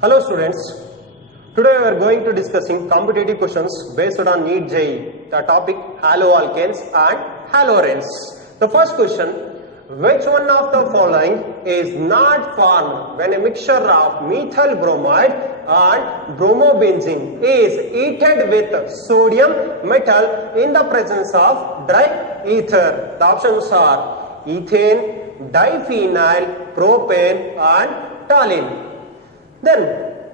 Hello students, today we are going to discussing competitive questions based on NEET JEE, the topic haloalkanes and haloarenes. The first question, which one of the following is not formed when a mixture of methyl bromide and bromobenzene is heated with sodium metal in the presence of dry ether? The options are ethane, diphenyl, propane and toluene. Then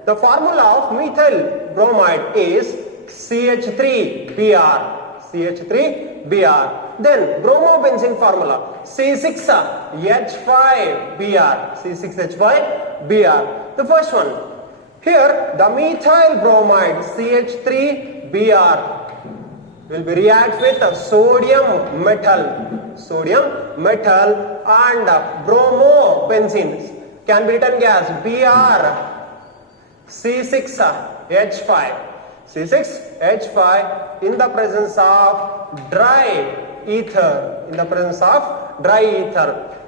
the formula of methyl bromide is CH3Br. CH3Br. Then bromobenzene formula C6H5Br. C6H5Br. The first one. Here the methyl bromide CH3Br will be react with sodium metal and bromobenzene can be written as Br C6H5 in the presence of dry ether,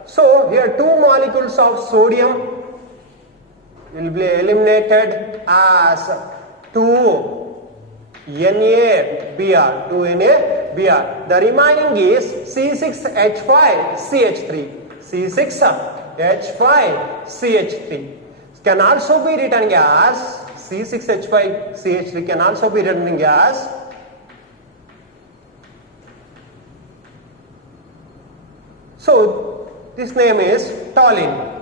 So here two molecules of sodium will be eliminated as 2NaBr. The remaining is C6H5CH3. C6H5CH3 can also be written as C6H5CH3 can also be written as so this name is toluene.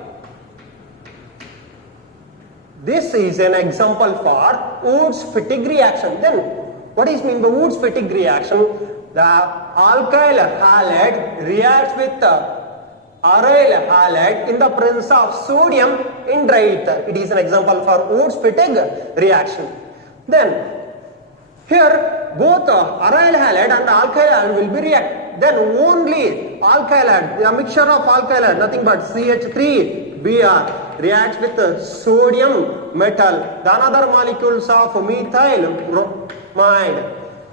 This is an example for Wurtz-Fittig reaction. Then what is mean by Wurtz-Fittig reaction? The alkyl halide reacts with aryl halide in the presence of sodium in dry ether. It is an example for Wurtz-Fittig reaction. Then here both aryl halide and alkyl halide will be react. Then only alkyl halide, the mixture of alkyl halide, nothing but CH3Br reacts with sodium metal. The another molecules of methyl bromide.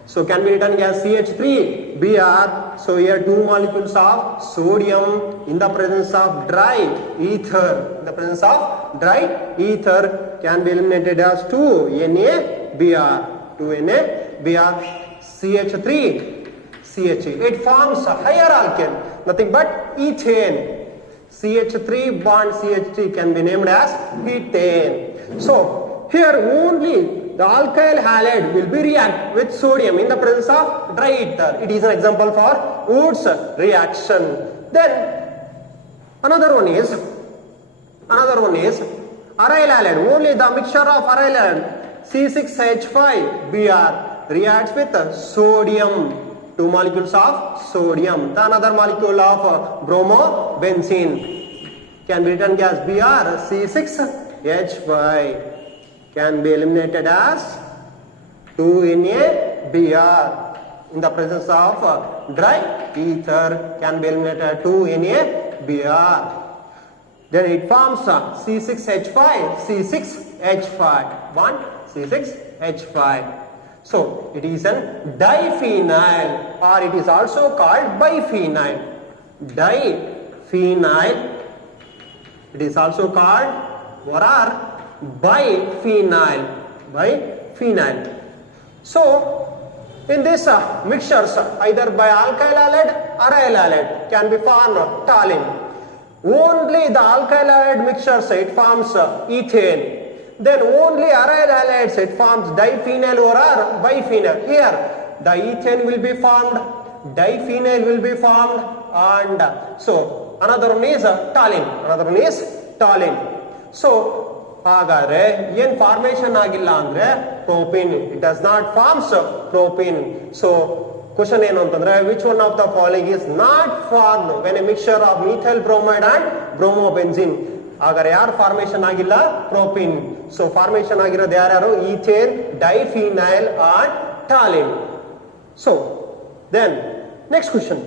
So can be written as CH3Br. So here two molecules of sodium in the presence of dry ether. Can be eliminated as 2NaBr. CH3CH. It forms a higher alkane. Nothing but ethane. CH3 bond CH3 can be named as ethane. So here only the alkyl halide will be react with sodium in the presence of dry ether. It is an example for Wurtz reaction. Then another one is aryl halide. Only the mixture of aryl halide C6H5Br reacts with sodium. Two molecules of sodium. The another molecule of bromobenzene can be written as Br C6H5 can be eliminated as 2NaBr in the presence of dry ether can be eliminated as 2NaBr. Then it forms C6H5 C6H5. So it is a diphenyl or it is also called biphenyl. It is also called biphenyl. So in this mixtures either by alkyl halide or aryl halide can be formed toluene. Only the alkyl halide mixtures it forms ethane. Then only aryl halides it forms diphenyl or biphenyl. Here the ethane will be formed, diphenyl will be formed, and so another one is toluene. So ಹಾಗಾದ್ರೆ ಏನು formation ಆಗಿಲ್ಲ ಅಂದ್ರೆ propene, it does not forms propene. So question ಏನು ಅಂತಂದ್ರೆ which one of the following is not formed when a mixture of methyl bromide and bromobenzene? ಹಾಗಾದ್ರೆ ಯಾರು formation ಆಗಿಲ್ಲ? propene. So formation ಆಗಿರೋದು ಯಾರ್ಯಾರು? ethane, diphenyl and toluene. So then next question.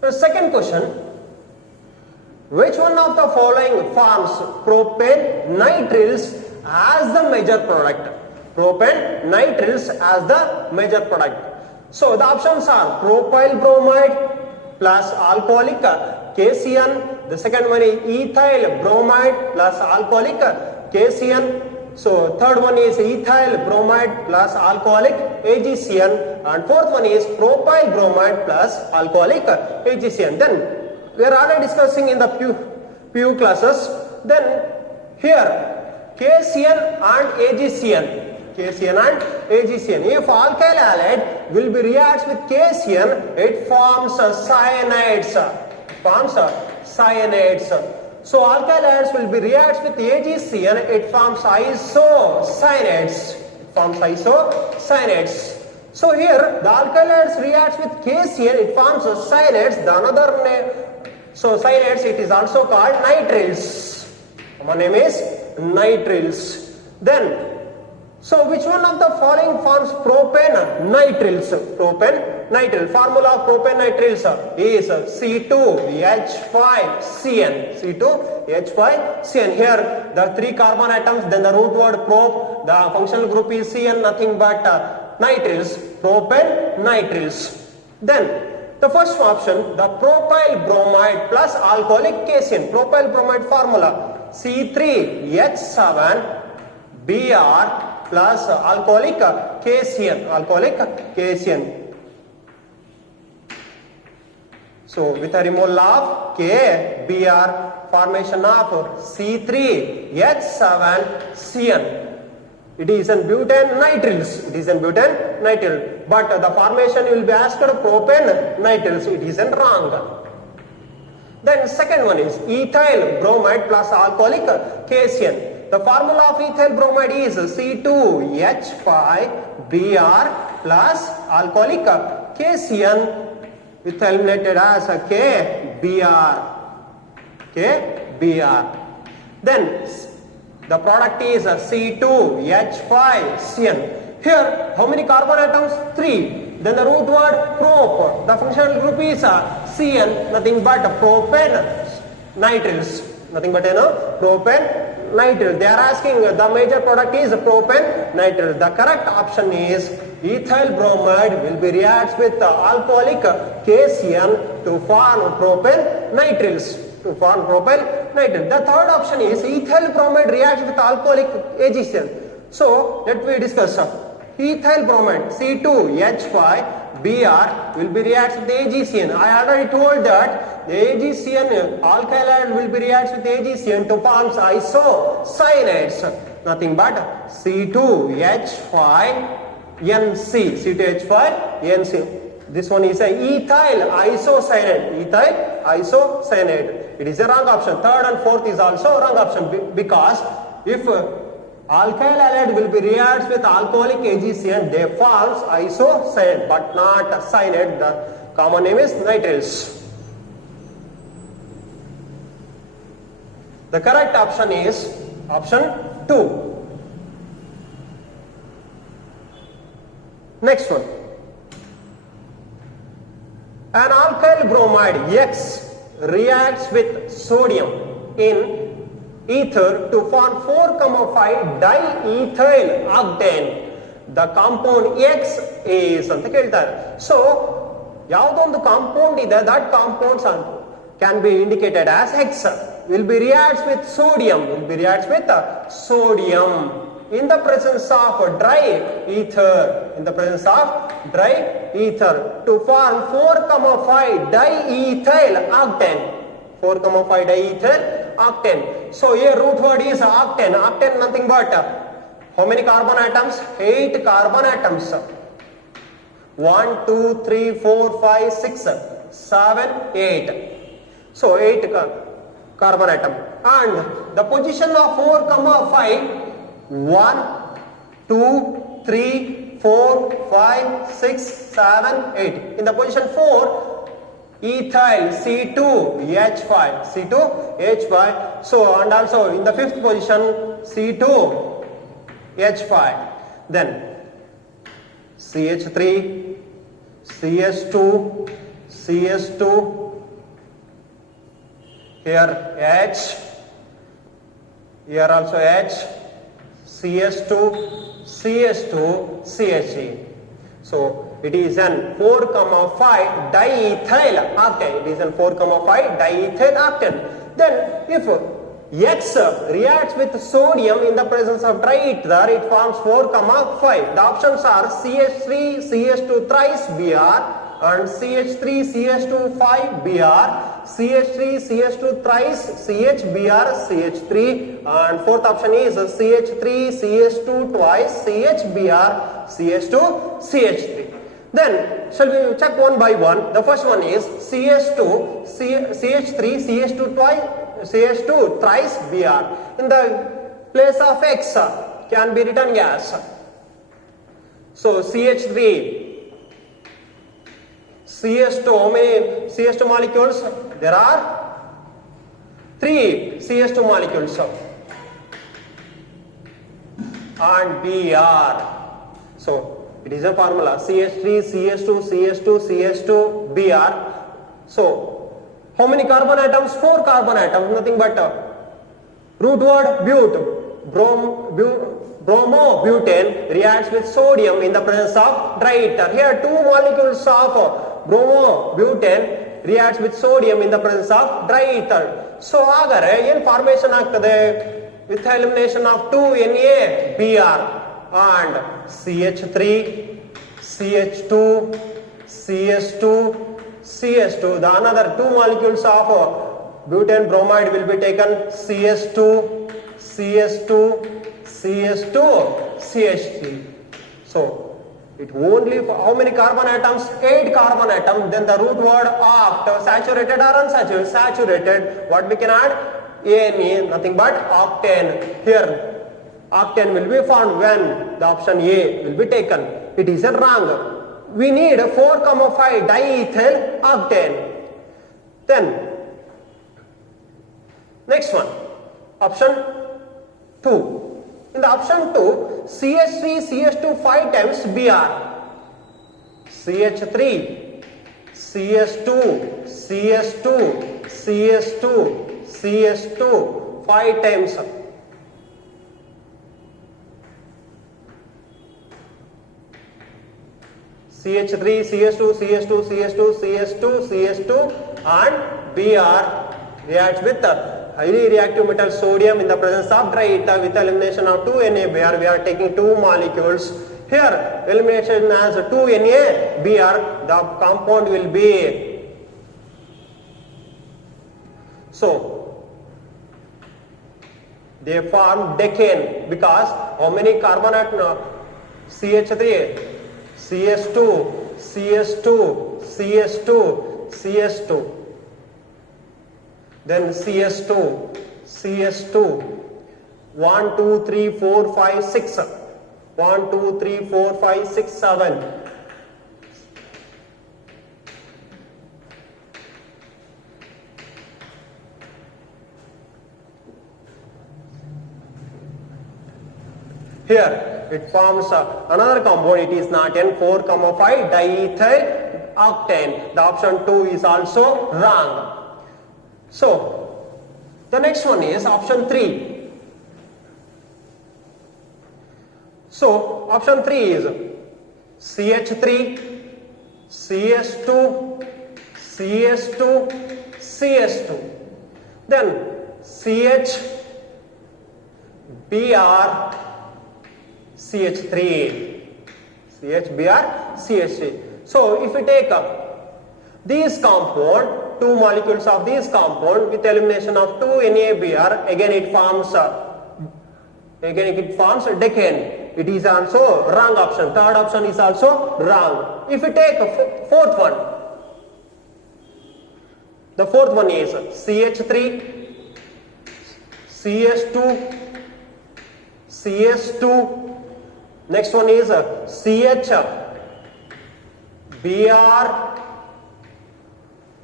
The second question, which one of the following forms propane nitriles as the major product? Propane nitriles as the major product. So the options are propyl bromide plus alcoholic KCN. The second one is ethyl bromide plus alcoholic KCN. So third one is ethyl bromide plus alcoholic AgCN, and fourth one is propyl bromide plus alcoholic AgCN. Then we are already discussing in the PU classes. Then here KCN and AgCN. KCN and AgCN. If alkyl halide will be reacts with KCN, it forms cyanides. Cyanides. So alkyl halides will be reacts with AgCN, it forms isocyanates. So here the alkyl halides reacts with KCN, it forms cyanates. The another name, so cyanates, it is also called nitriles. One name is nitriles. Then, so which one of the following forms propane nitriles? Propane nitrile. Formula of propane nitriles is C2H5CN. C2H5CN. Here the 3 carbon atoms, then the root word prop, the functional group is CN, nothing but nitriles. Propane nitriles. Then the first option, the propyl bromide plus alcoholic KCN. Propyl bromide formula C3H7Br plus alcoholic KCN. So with a removal of K, Br, formation of C3H7CN. It is in butane nitriles. But the formation will be asked propane nitriles. It is in wrong. Then second one is ethyl bromide plus alcoholic KCN. The formula of ethyl bromide is C2H5Br plus alcoholic KCN, with eliminated as KBr. Then the product is C2H5CN. Here how many carbon atoms? 3. Then the root word prop, the functional group is CN, nothing but propane nitriles. Propane nitrile. They are asking the major product is propane nitrile. The correct option is ethyl bromide will be reacts with alcoholic KCN to form propane nitriles. The third option is ethyl bromide reacts with alcoholic AgCN. So let me discuss. Ethyl bromide C2H5Br will be reacts with AgCN. I already told that the AgCN alkyl halide will be reacts with AgCN to form isocyanates, nothing but C2H5NC. This one is a ethyl isocyanate. It is a wrong option. Third and fourth is also wrong option, because if alkyl halide will be reacts with alcoholic AgCN, they forms isocyanate but not cyanate. The common name is nitriles. The correct option is option 2. Next one. An alkyl bromide X reacts with sodium in ether to form 4,5 diethyl octane. The compound X is anta keltare. So yavadondu compound ide, that compounds can be indicated as X. Will be reacts with sodium. In the presence of dry ether. To form 4,5 diethyl octane. 4,5 diethyl octane. So here root word is octane. Octane nothing but how many carbon atoms? 8 carbon atoms. 1, 2, 3, 4, 5, 6, 7, 8. So 8 carbon atom. And the position of 4,5, 1, 2, 3, 4, 5, 6, 7, 8. In the position 4, ethyl C2H5. So and also in the fifth position C2H5. Then CH3, CS2, here H, here also H, CS2, CHE. So it is an 4,5 diethyl octane. It is an 4,5 diethyl octane. Then if X reacts with sodium in the presence of dry ether, it forms 4,5. The options are CH3, CH2 thrice Br, and CH3, CH2 5Br, CH3, CH2 thrice CHBr, CH3, and fourth option is CH3, CH2 twice CHBr, CH2, CH3. Then shall we check one by one? The first one is CH2, CH3, CH2 twice, CH2 thrice Br. In the place of X can be written gas. So CH3, CH2, how many CH2 molecules? There are 3 CH2 molecules. And Br. So it is a formula CH3, CH2, CH2, CH2, Br. So how many carbon atoms? 4 carbon atoms, nothing but root word but. Bromobutane reacts with sodium in the presence of dry ether. Here 2 molecules of bromobutane reacts with sodium in the presence of dry ether. So agare ಏನು formation ಆಗ್ತದೆ? With the elimination of 2NaBr and CH3, CH2, CH2, CH2. The another 2 molecules of butane bromide will be taken CH2, CH2, CH2, CH3. So it only for how many carbon atoms? 8 carbon atoms. Then the root word oct, saturated or unsaturated? Saturated. What we can add? Na, nothing but octane. Here octane will be found when the option A will be taken. It is wrong. We need 4,5 diethyl octane. Then next one, option 2. In the option 2, CH3, CH2 5 times Br. CH3, CH2, CH2, CH2, CH2 5 times. CH3, CH2, CH2, CH2, CH2, CH2 and Br reacts with highly reactive metal sodium in the presence of dry ether. With elimination of 2NaBr, we are taking 2 molecules. Here elimination as 2NaBr, the compound will be, so they form decane because how many carbon atoms? CH3, CH2, CH2, CH2, CH2. Then CH2, CH2, 1, 2, 3, 4, 5, 6, 1, 2, 3, 4, 5, 6, 7. Here it forms another compound. It is not N4,5 diethyl octane. The option 2 is also wrong. So the next one is option 3. So option 3 is CH3, CH2, CH2, CH2. Then CH, Br, CH3, CHBr, CH3. So if we take these compound, 2 molecules of this compound with elimination of 2NaBr, again it forms decane. It is also wrong option. Third option is also wrong. If we take a fourth one, the fourth one is CH3, CH2, CH2. Next one is CH, Br.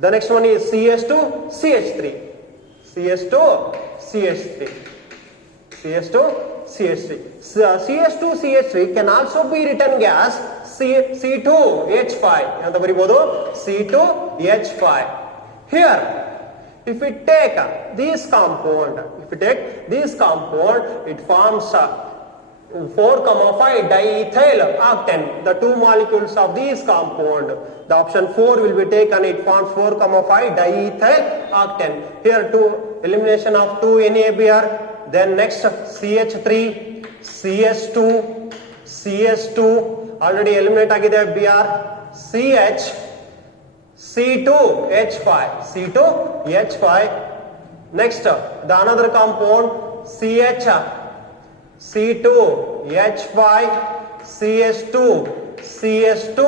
The next one is CH2, CH3. CH2, CH3. CH2, CH3. CH2, CH3 can also be written gas C2H5. C2H5. Here, if we take this compound, it forms 4,5 diethyl octane. The two molecules of these compound. The option 4 will be taken. It forms 4,5 diethyl octane. Here elimination of 2 NABR. Then next CH3, CS2, CS2 already eliminate agide Br, CH, C2H5, C2H5. Next the another compound CH, C2H5, CS2, CS2,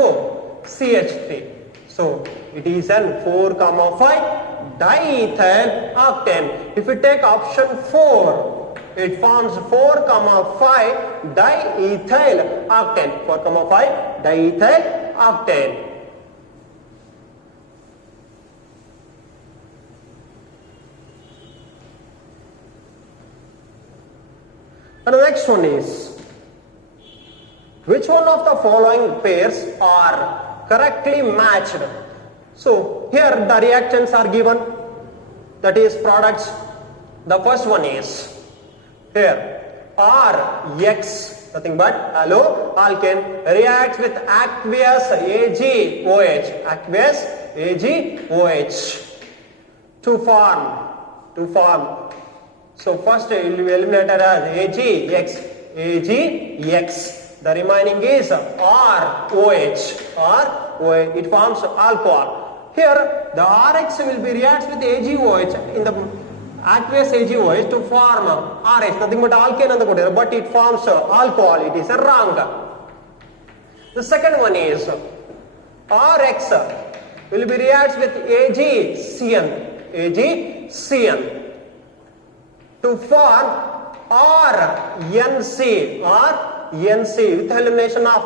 CH3. So it is an 4,5 diethyl octane. If we take option 4, it forms 4,5 diethyl octane. 4,5 diethyl octane. And the next one is, which one of the following pairs are correctly matched? So here the reactants are given, that is products. The first one is here RX, nothing but alloalkane, reacts with aqueous AgOH, aqueous AgOH to form. So first you eliminated as AgX. The remaining is ROH. It forms alcohol. Here the RX will be reacts with AgOH in the aqueous AgOH to form RH, nothing but alkane, but it forms alcohol. It is wrong. The second one is RX will be reacts with AgCN to form RNC with elimination of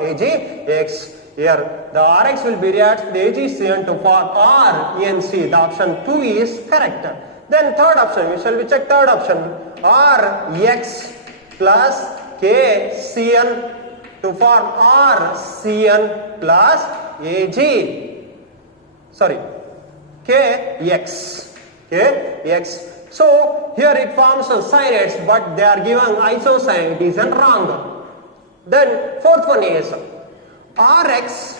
AgX. Here the RX will be reacts with AgCN to form RNC. The option 2 is correct. Then third option, we shall check third option, RX plus KCN to form RCN plus KX. So here it forms cyanides, but they are given isocyanate. It is wrong. Then fourth one is RX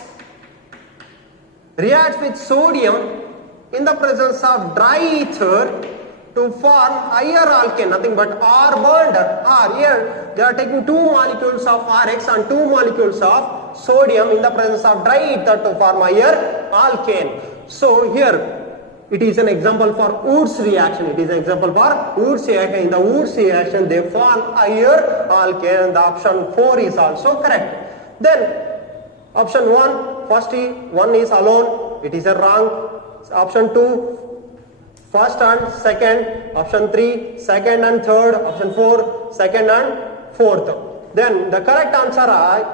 reacts with sodium in the presence of dry ether to form higher alkane, nothing but R bond R. Here they are taking 2 molecules of RX and 2 molecules of sodium in the presence of dry ether to form higher alkane. So here it is an example for Wurtz reaction. In the Wurtz reaction they form higher alkane. The option 4 is also correct. Then option 1, first one is alone. It is a wrong. Option 2, first and second. Option 3, second and third. Option 4, second and fourth. Then the correct answer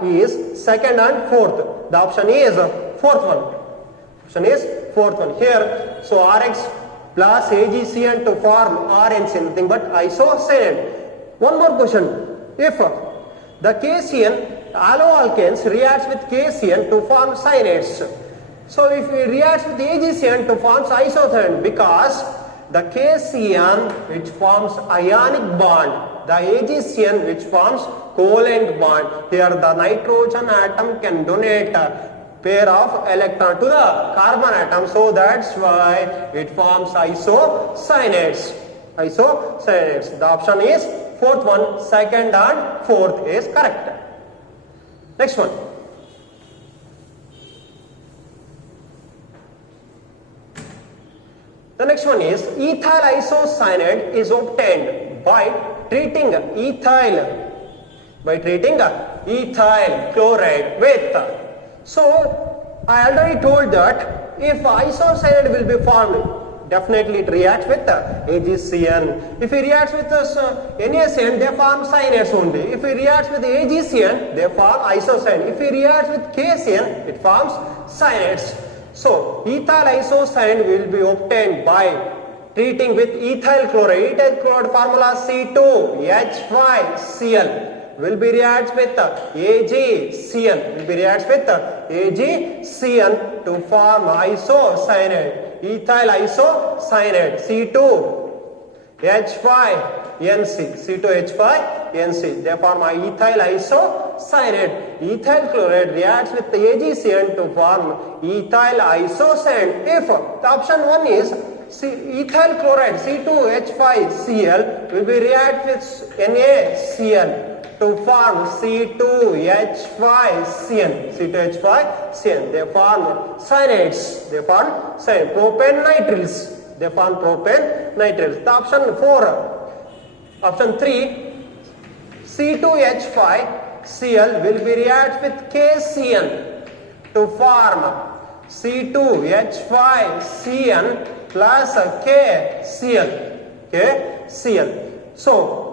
is second and fourth. The option is fourth one. Here, so RX plus AgCN to form RNC, nothing but isocyanate. One more question. If the KCN alloalkanes reacts with KCN to form cyanates, so if it reacts with AgCN to form isocyanate, because the KCN which forms ionic bond, the AgCN which forms covalent bond. Here the nitrogen atom can donate pair of electron to the carbon atom, so that's why it forms isocyanates. The option is fourth one, second and fourth is correct. Next one. The next one is ethyl isocyanate is obtained by treating ethyl chloride with. So I already told that if isocyanate will be formed, definitely it reacts with AgCN. If it reacts with NaCN, they form cyanates only. If it reacts with AgCN, they form isocyanate. If it reacts with KCN, it forms cyanates. So ethyl isocyanate will be obtained by treating with ethyl chloride. Ethyl chloride formula C2H5Cl. Will be reacts with AgCN. To form isocyanate. Ethyl isocyanate. C2H5 NC. C2H5NC. They form ethyl isocyanate. Ethyl chloride reacts with AgCN to form ethyl isocyanate. If the option 1 is ethyl chloride C2H5Cl will be react with NaCl to form C2H5CN. C2H5CN. They form cyanates. They form propane nitriles. They form propane nitriles. The option 4, option 3, C2H5Cl will be react with KCN to form C2H5CN plus KCl. KCl. So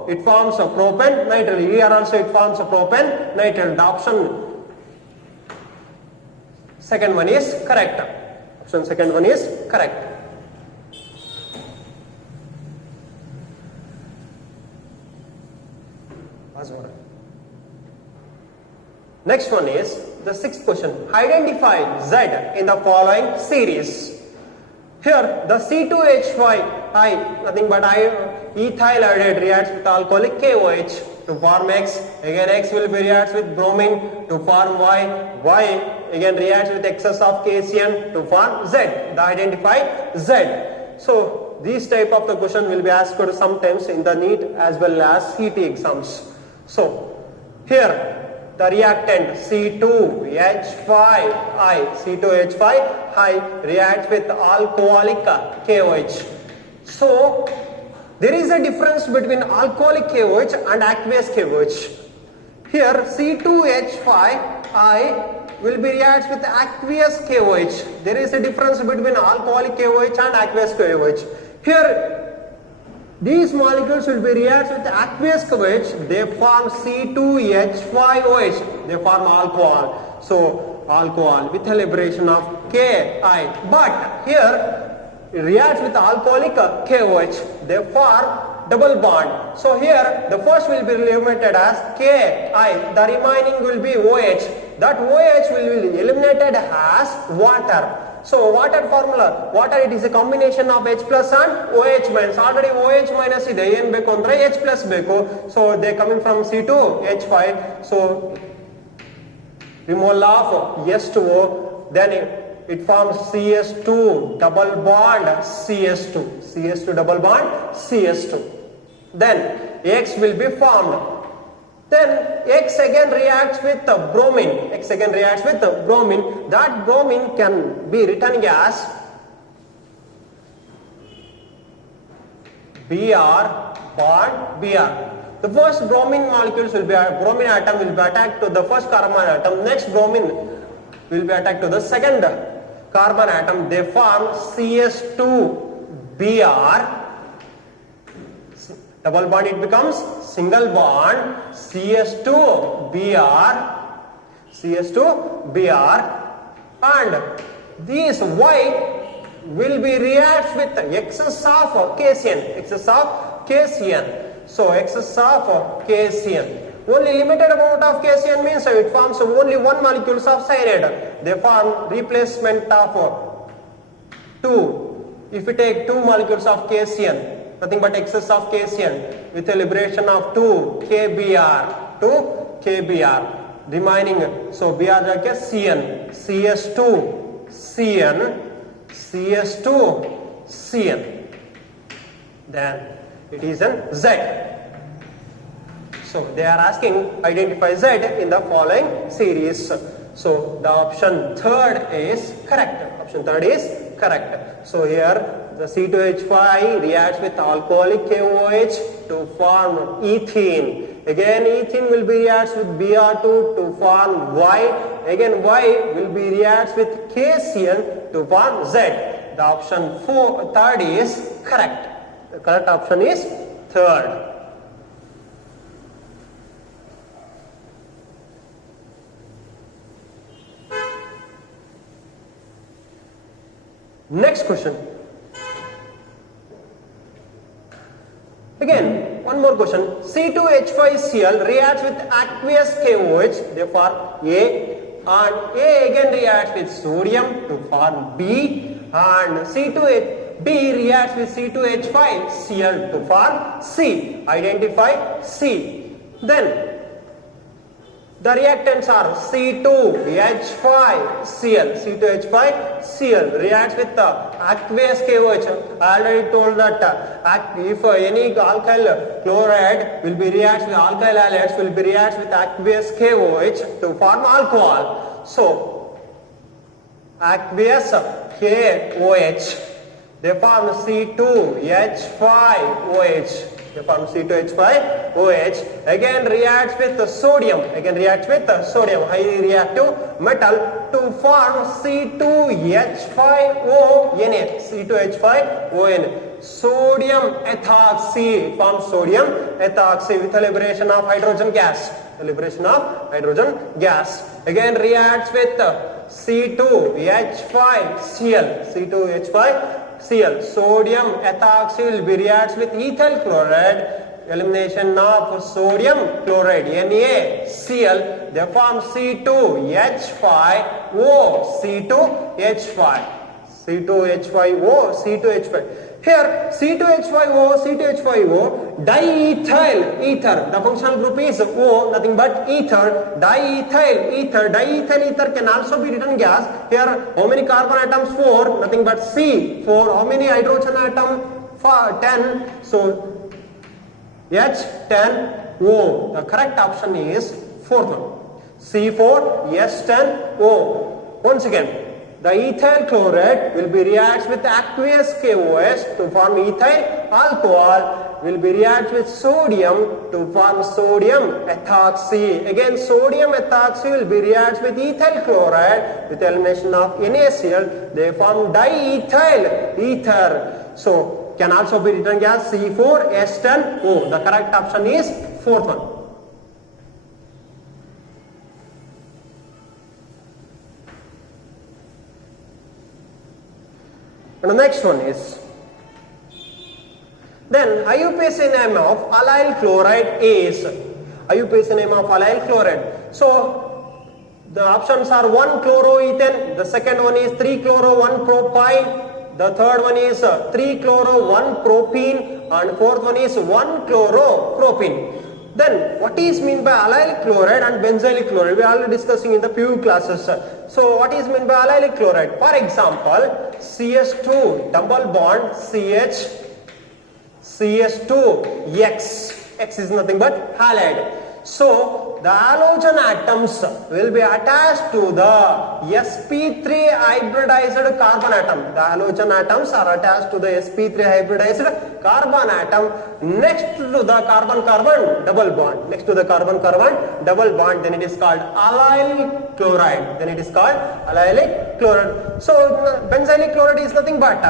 it forms a propane nitrile. Here also it forms a propane nitrile. The option second one is correct. Option second one is correct. Next one is the sixth question. Identify Z in the following series. Here the C2H5I, nothing but ethyl iodide reacts with alcoholic KOH to form X. Again X will be reacts with bromine to form Y. Y again reacts with excess of KCN to form Z. The identify Z. So these type of the question will be asked sometimes in the NEET as well as CT exams. So here the reactant C2H5I reacts with alcoholic KOH. So there is a difference between alcoholic KOH and aqueous KOH. Here C2H5I will be reacts with aqueous KOH. There is a difference between alcoholic KOH and aqueous KOH. Here these molecules will be reacts with aqueous KOH. They form C2H5OH. They form alcohol. So alcohol with a liberation of Ki. But here it reacts with alcoholic KOH. They form double bond. So here the first will be limited as Ki. The remaining will be OH. That OH will be eliminated as water. So water formula, water it is a combination of H plus and OH minus. Already OH minus is ಏನು ಬೇಕು ಅಂದ್ರೆ H plus ಬೇಕು. So they coming from C2H5. So removal of S2O, then it forms CS2 double bond CS2. CS2 double bond CS2. Then X will be formed. Then X again reacts with bromine. X again reacts with bromine. That bromine can be written as Br bond Br. The first bromine molecules will be bromine atom will be attacked to the first carbon atom. Next bromine will be attacked to the second carbon atom. They form CS2 Br. Double bond it becomes single bond CS2 Br. CS2 Br. And this Y will be reacts with excess of KCN. Excess of KCN. So excess of KCN. Only limited amount of KCN means it forms only one molecules of cyanide. They form replacement of 2. If we take 2 molecules of KCN, nothing but excess of KCN with a liberation of 2 KBr. Remaining, so Br like CN, CS2 CN, CS2 CN. Then it is an Z. So they are asking identify Z in the following series. So the option third is correct. Option third is correct. So here the C2H5 reacts with alcoholic KOH to form ethene. Again ethene will be reacts with Br2 to form Y. Again Y will be reacts with KCN to form Z. The option third is correct. The correct option is third. Next question. Again, one more question. C2H5Cl reacts with aqueous KOH, they form A, and A again reacts with sodium to form B, and B reacts with C2H5Cl to form C. Identify C. Then the reactants are C2H5Cl. C2H5Cl reacts with the aqueous KOH. I already told that if any alkyl chloride will be reacts with alkyl halides will be reacts with aqueous KOH to form alcohol. So aqueous KOH, they form C2H5OH. They form C2H5OH. Again reacts with the sodium. Highly reactive metal to form C2H5ONA. C2H5ONA. Sodium ethoxy. Forms sodium ethoxy with the liberation of hydrogen gas. Again reacts with C2H5Cl. Sodium ethoxy will be reacts with ethyl chloride. Elimination of sodium chloride NaCl. They form C2H5O. C2H5O. Here C2H5O, diethyl ether. The functional group is O, nothing but ether. Diethyl ether can also be written gas. Here how many carbon atoms? 4, nothing but C. 4. How many hydrogen atom? 10. So H10O. The correct option is fourth one. C4H10O. Once again, the ethyl chloride will be reacts with aqueous KOH to form ethyl alcohol. Will be reacts with sodium to form sodium ethoxy. Again sodium ethoxy will be reacts with ethyl chloride with elimination of NaCl. They form diethyl ether. So can also be written as C4H10O. The correct option is fourth one. And the next one is, then IUPAC name of allyl chloride is, IUPAC name of allyl chloride. So the options are 1-chloroethane, the second one is 3-chloro-1-propyne, the third one is 3-chloro-1-propene, and fourth one is 1-chloropropene. Then what is mean by allyl chloride and benzylic chloride? We are already discussing in the PU classes. So what is mean by allyl chloride? For example, CH2 double bond CH2X. X is nothing but halide. So the halogen atoms will be attached to the sp3 hybridized carbon atom. The halogen atoms are attached to the sp3 hybridized carbon atom next to the carbon-carbon double bond. Then it is called allyl chloride. So benzylic chloride is nothing but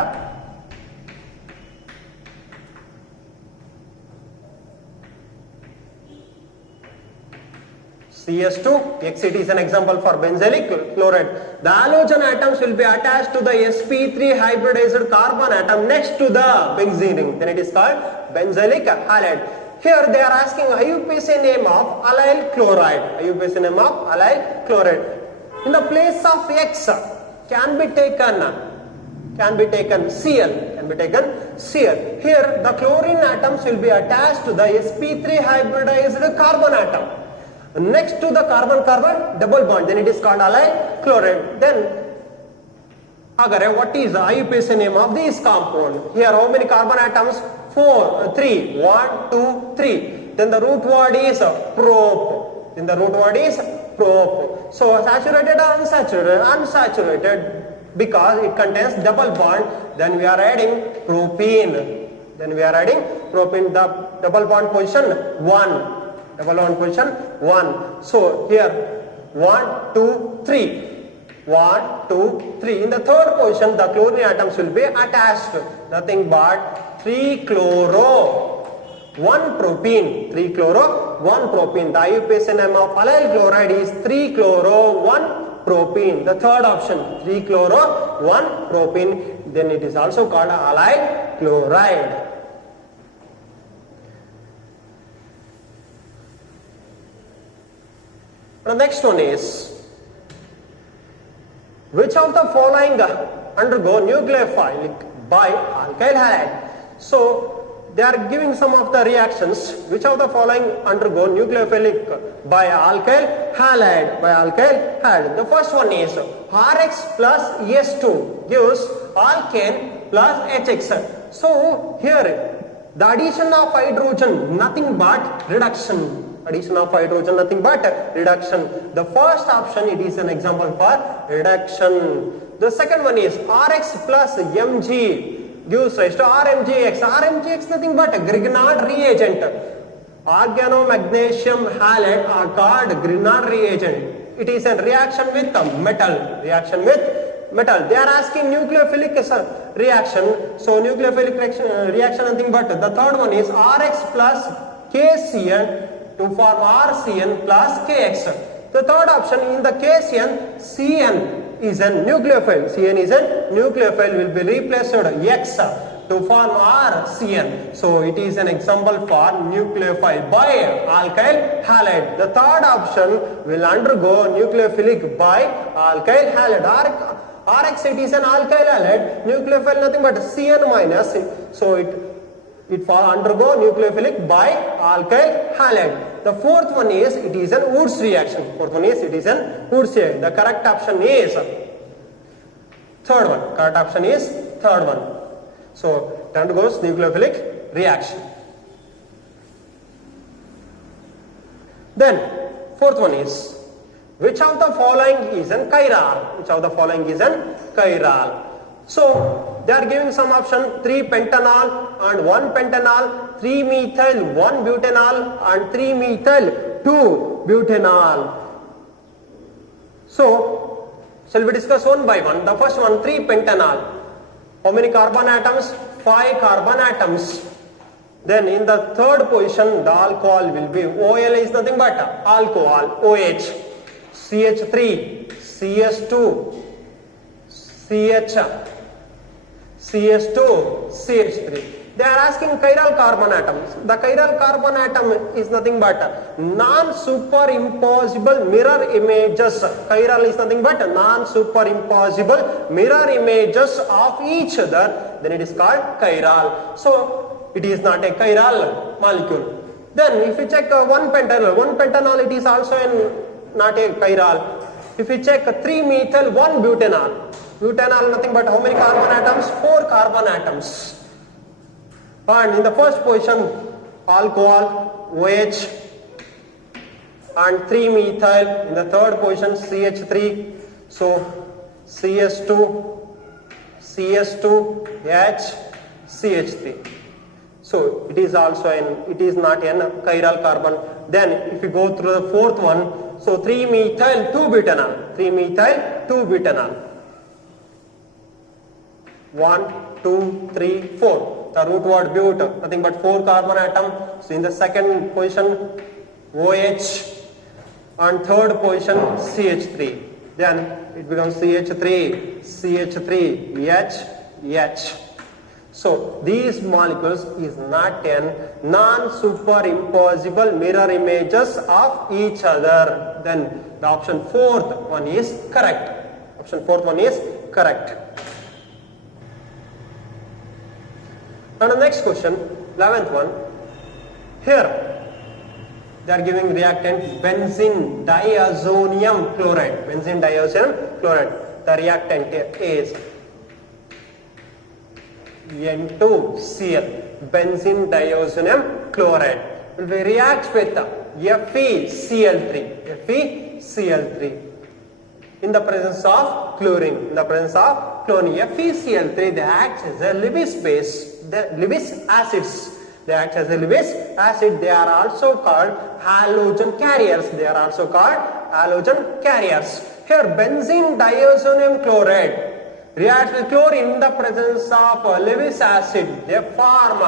CH2X. It is an example for benzylic chloride. The halogen atoms will be attached to the sp3 hybridized carbon atom next to the benzene ring. Then it is called benzylic halide. Here they are asking IUPAC name of allyl chloride. In the place of X can be taken Cl. Here the chlorine atoms will be attached to the sp3 hybridized carbon atom next to the carbon-carbon double bond. Then it is called allyl chloride. Then what is the IUPAC name of this compound? Here how many carbon atoms? 3. 1, 2, 3. Then the root word is prop. So saturated or unsaturated? Unsaturated, because it contains double bond. Then we are adding propene. The double bond position 1. So here 1, 2, 3. 1, 2, 3. In the third position, the chlorine atoms will be attached. Nothing but 3-chloro-1-propene. The IUPAC name of allyl chloride is 3-chloro-1-propene. The third option, 3-chloro-1-propene. Then it is also called allyl chloride. The next one is, which of the following undergo nucleophilic by alkyl halide. So they are giving some of the reactions. Which of the following undergo nucleophilic by alkyl halide? By alkyl halide. The first one is Rx plus S2 gives alkane plus HX. So here the addition of hydrogen nothing but reduction. Addition of hydrogen nothing but reduction. The first option, it is an example for reduction. The second one is Rx plus Mg gives rise to RMGX. RMGX nothing but Grignard reagent. Organomagnesium halide are called Grignard reagent. It is a reaction with metal. Reaction with metal. They are asking nucleophilic reaction. So nucleophilic reaction nothing but the third one is Rx plus KCN to form RCN plus KX. The third option in the KCN, CN is a nucleophile. CN is a nucleophile, will be replaced with X to form RCN. So it is an example for nucleophile by alkyl halide. The third option will undergo nucleophilic by alkyl halide. Rx, it is an alkyl halide, nucleophile nothing but CN minus. So it undergo nucleophilic by alkyl halide. The fourth one is it is an Woods reaction. Fourth one is it is an Woods reaction. The correct option is third one. Correct option is third one. So it undergoes nucleophilic reaction. Then fourth one is which of the following is an chiral? Which of the following is an chiral? So they are giving some option 3 pentanol and 1 pentanol, 3 methyl 1 butanol and 3 methyl 2 butanol. So shall we discuss one by one? The first one, 3 pentanol. How many carbon atoms? 5 carbon atoms. Then in the third position the alcohol will be OL is nothing but alcohol, OH, CH3, CS2, CH, CS2, CH3. They are asking chiral carbon atoms. The chiral carbon atom is nothing but non-superimposable mirror images. Chiral is nothing but non-superimposable mirror images of each other. Then it is called chiral. So it is not a chiral molecule. Then if you check 1 pentanol, it is also not a chiral. If you check 3 methyl 1 butanol, butanol nothing but how many carbon atoms? 4 carbon atoms. And in the first position alcohol, OH and 3 methyl. In the third position CH3. So CS2, CS2, H, CH3. So it is also it is not an chiral carbon. Then if you go through the fourth one, so 3 methyl 2 butanol, 3 methyl 2 butanol. 1, 2, 3, 4. The root word but nothing but 4 carbon atom. So in the second position OH and third position CH3. Then it becomes CH3, CH3, H, H. So these molecules is not an non-superimposable mirror images of each other. Then the option fourth one is correct. Option fourth one is correct. And the next question, 11th one. Here they are giving reactant benzene diazonium chloride. Benzene diazonium chloride. The reactant is N2Cl. Benzene diazonium chloride will be react with FeCl3. FeCl3 in the presence of chlorine. In the presence of chlorine, FeCl3 they act as a Lewis base. The Lewis acids. They act as a Lewis acid. They are also called halogen carriers. They are also called halogen carriers. Here benzene diazonium chloride reacts with chlorine in the presence of Lewis acid. They form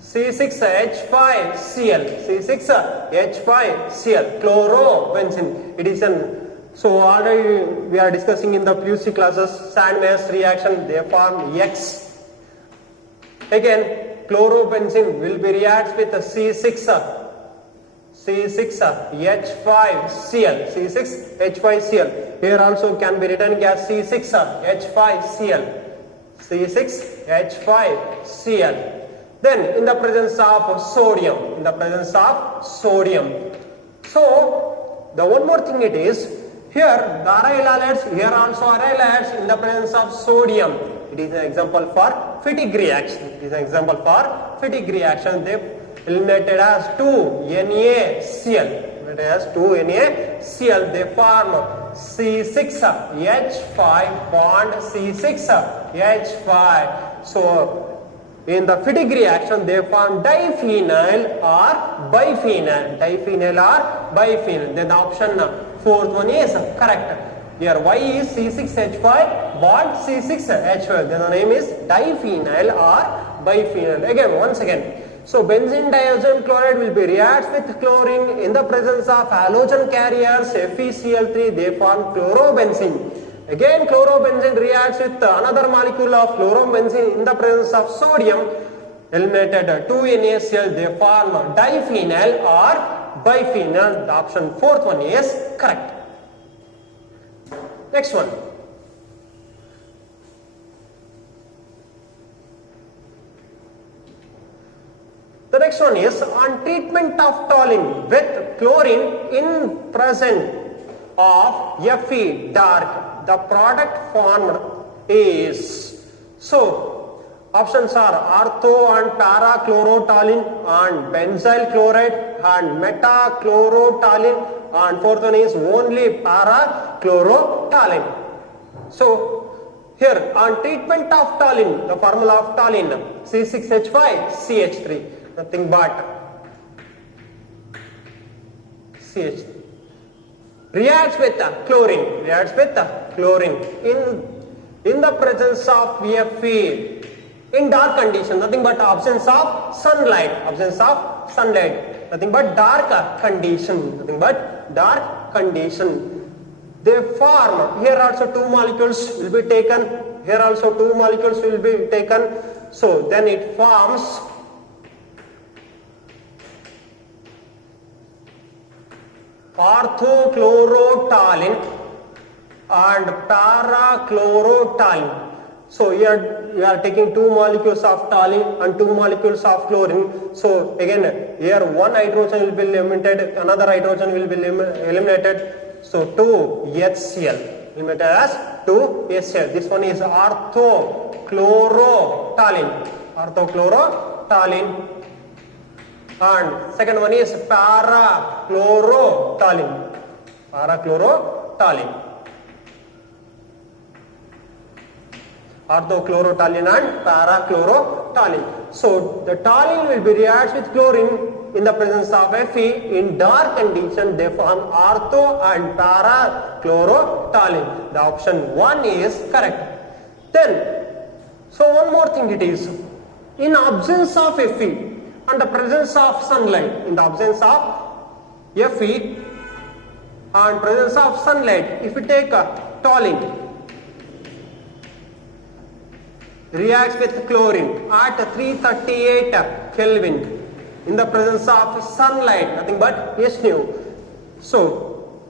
C6H5Cl. C6H5Cl. Chlorobenzene. It is an so already we are discussing in the PUC classes Sandweiss reaction. They form X. Again chlorobenzene will be reacts with C6 C6H5Cl, C6H5Cl. Here also can be written as C6H5Cl, C6H5Cl. Then in the presence of sodium, So the one more thing it is, here the aryl halides, here also aryl halides in the presence of sodium. It is an example for Fittig reaction. They eliminated as 2NaCl. They form C6H5 bond C6H5. So in the Fittig reaction, they form diphenyl or biphenyl. Then the option fourth one is correct. Here Y is C6H5 bond C6H5. Then the name is diphenyl or biphenyl. Once again. So benzene diazone chloride will be reacts with chlorine in the presence of halogen carriers FeCl3. They form chlorobenzene. Again chlorobenzene reacts with another molecule of chlorobenzene in the presence of sodium. Eliminated 2NaCl. They form diphenyl or biphenyl. The option fourth one is correct. Next one. The next one is on treatment of toluene with chlorine in presence of Fe dark. The product formed is, so options are ortho and para-chlorotoluene and benzyl chloride and meta-chlorotoluene, and fourth one is only para-chlorotoluene. So here on treatment of toluene, the formula of toluene C6H5CH3, nothing but CH3. Reacts with chlorine in the presence of Fe in dark condition, nothing but absence of sunlight, nothing but dark condition. They form, here also two molecules will be taken, so then it forms orthochlorotoluene and para-chlorotoluene. So here you are taking two molecules of toluene and two molecules of chlorine. So again here one hydrogen will be eliminated, another hydrogen will be eliminated. So 2HCl, eliminated as 2HCl. This one is orthochlorotoluene. And second one is para-chlorotoluene. Orthochlorotoluene and para-chlorotoluene. So the toluene will be reacts with chlorine in the presence of Fe in dark condition. They form ortho and para-chlorotoluene. The option 1 is correct. Then, so one more thing it is, in absence of Fe and the presence of sunlight, if we take toluene, reacts with chlorine at 338 Kelvin in the presence of sunlight, nothing but SNU. So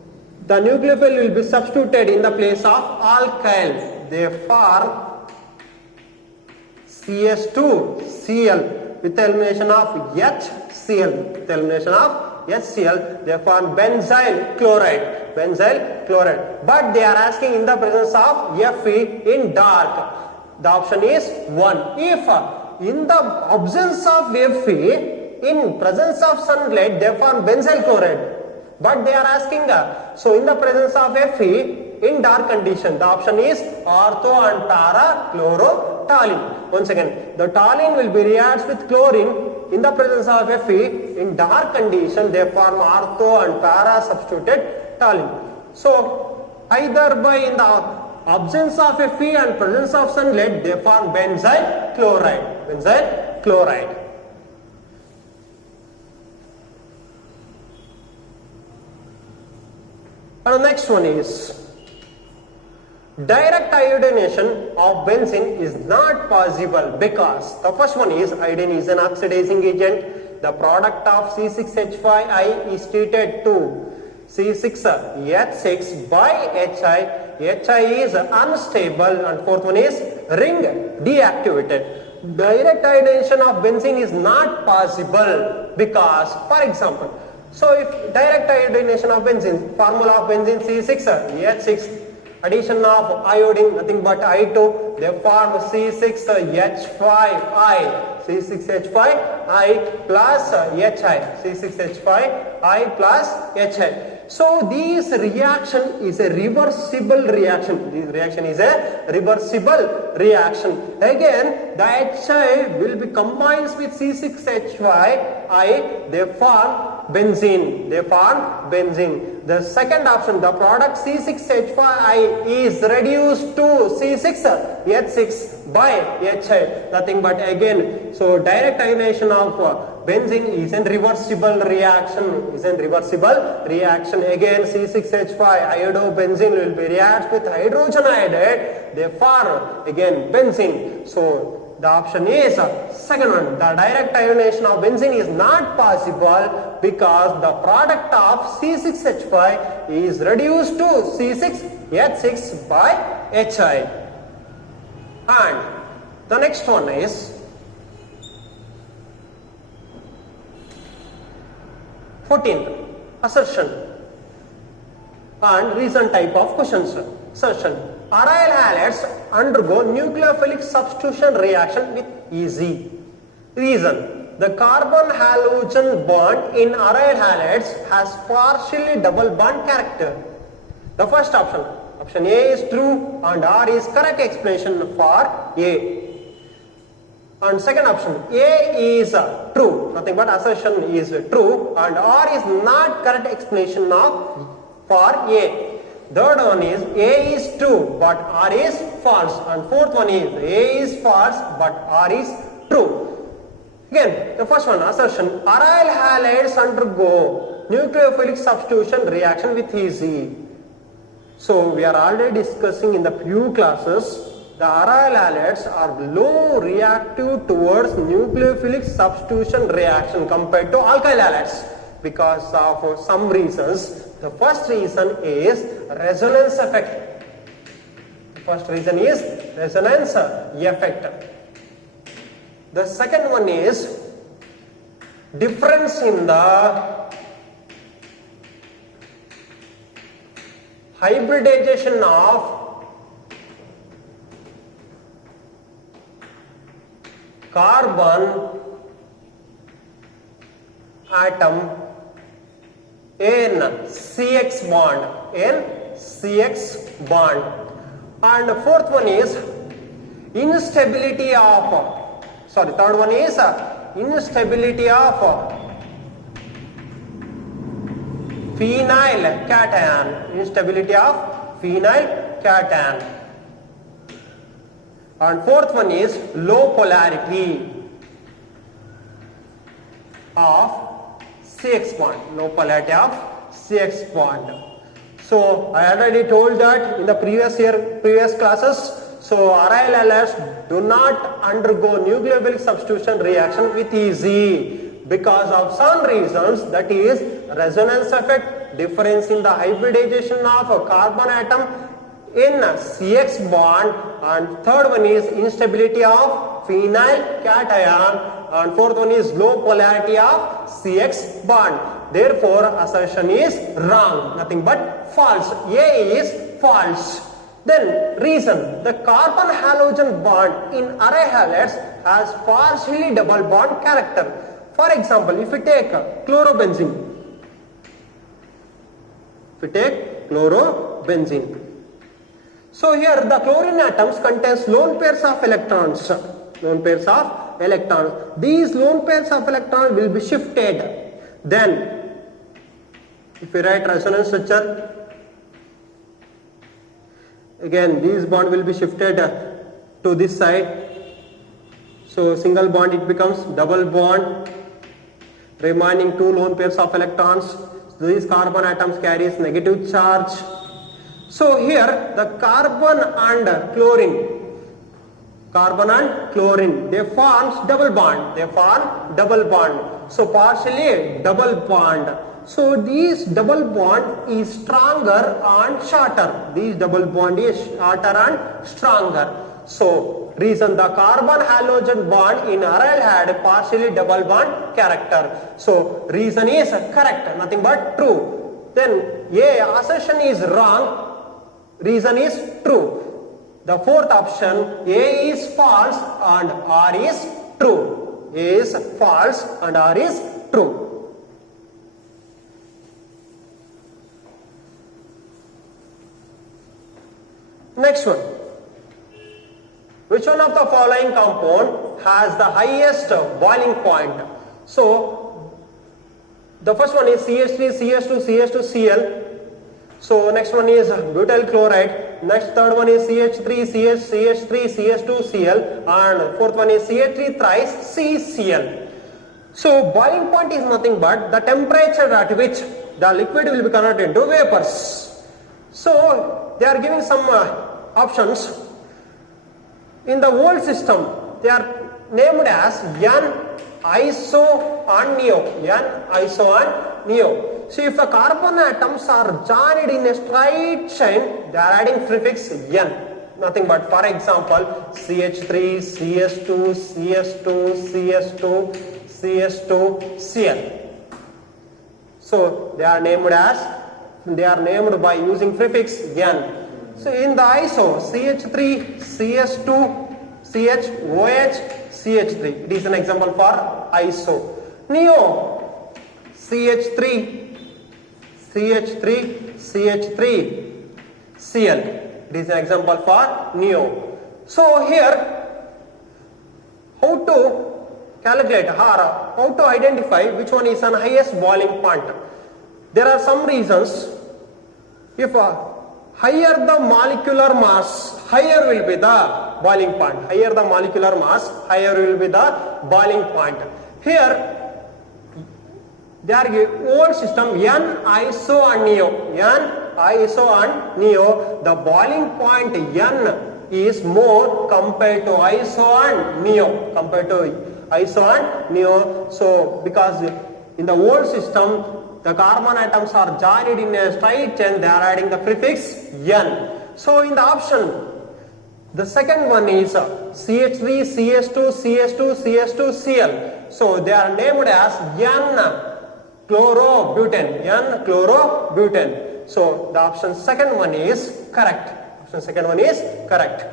the nucleophile will be substituted in the place of alkyl. They form CS2Cl with elimination of HCl. They form benzyl chloride. But they are asking in the presence of Fe in dark. The option is 1. If in the absence of Fe, in presence of sunlight, they form benzyl chloride. But they are asking, so in the presence of Fe, in dark condition, the option is ortho and para-chlorotoluene. Once again, the toluene will be reacts with chlorine in the presence of Fe. In dark condition, they form ortho and para substituted toluene. So either by in the absence of Fe and presence of sunlight, they form benzyl chloride. And the next one is direct iodination of benzene is not possible because the first one is iodine is an oxidizing agent. the product of C6H5I is treated to C6H6 by HI. HI is unstable, and fourth one is ring deactivated. Direct ionization of benzene is not possible because, for example, so if direct ionization of benzene, formula of benzene C6H6, addition of iodine nothing but I2, they form C6H5I. C6H5I plus HI. C6H5I plus HI. So this reaction is a reversible reaction. This reaction is a reversible reaction. Again, the HI will be combined with C6H5I. They form benzene. They form benzene. The second option, the product C6H5I is reduced to C6H6 by HI. Nothing but again, so direct ionization of benzene is a reversible reaction. Again, C6H5 iodobenzene will be reacted with hydrogen iodide. They form again benzene. So the option is second one. The direct ionization of benzene is not possible because the product of C6H5 is reduced to C6H6 by HI. And the next one is 14th, assertion and reason type of questions. Assertion: aryl halides undergo nucleophilic substitution reaction with easy. Reason: the carbon halogen bond in aryl halides has partially double bond character. The first option, option A is true and R is correct explanation for A. And second option, A is true, nothing but assertion is true, and R is not correct explanation of for A. Third one is A is true but R is false, and fourth one is A is false but R is true. Again, the first one, assertion: aryl halides undergo nucleophilic substitution reaction with easy. So we are already discussing in the few classes. The aryl halides are low reactive towards nucleophilic substitution reaction compared to alkyl halides because of some reasons. The first reason is resonance effect. The second one is difference in the hybridization of carbon atom in CX bond. And fourth one is instability of third one is instability of phenyl cation. And fourth one is low polarity of CX bond. So I already told that in the previous classes. So aryl halides do not undergo nucleophilic substitution reaction with easy because of some reasons, that is resonance effect, difference in the hybridization of a carbon atom in CX bond, and third one is instability of phenyl cation, and fourth one is low polarity of CX bond. Therefore assertion is wrong, nothing but false. A is false. Then reason: the carbon halogen bond in aryl halides has partially double bond character. For example, if we take chlorobenzene, so here the chlorine atoms contains lone pairs of electrons. These lone pairs of electrons will be shifted. Then if we write resonance structure, again these bond will be shifted to this side. So single bond, it becomes double bond, remaining two lone pairs of electrons. These carbon atoms carries negative charge. So here the carbon and chlorine, they forms double bond. So partially double bond. So this double bond is stronger and shorter. This double bond is shorter and stronger. So reason the carbon halogen bond in aryl had partially double bond character. So reason is correct, nothing but true. Then A assertion is wrong, reason is true. The fourth option, A is false and R is true. A is false and R is true. Next one. Which one of the following compound has the highest boiling point? So the first one is CH3, CH2, CH2, Cl. So next one is butyl chloride. Next third one is CH3, CH3, CH2, Cl, and fourth one is CH3 thrice CCl. So boiling point is nothing but the temperature at which the liquid will be converted into vapors. So they are giving some options. In the old system, they are named as N, iso and neo. N, iso and neo. So if the carbon atoms are joined in a straight chain, they are adding prefix N. Nothing but, for example, CH3, CH2, CH2, CH2, CH2, Cl. So they are named by using prefix N. So in the iso, CH3, CH2, CHOH, CH3. It is an example for iso. Neo, CH3, CH3, CH3, Cl. It is an example for neo. So here, how to calculate or how to identify which one is an highest boiling point? There are some reasons. If higher the molecular mass, higher will be the boiling point. Higher the molecular mass, higher will be the boiling point. Here, they are old system N, iso and neo. N, iso and neo. The boiling point N is more compared to iso and neo. Compared to iso and neo. So because in the old system, the carbon atoms are joined in a straight chain, they are adding the prefix N. So in the option, the second one is CH3, CH2, CH2, CH2, Cl. So they are named as N-chlorobutane. N-chlorobutane. So the option second one is correct. Option second one is correct.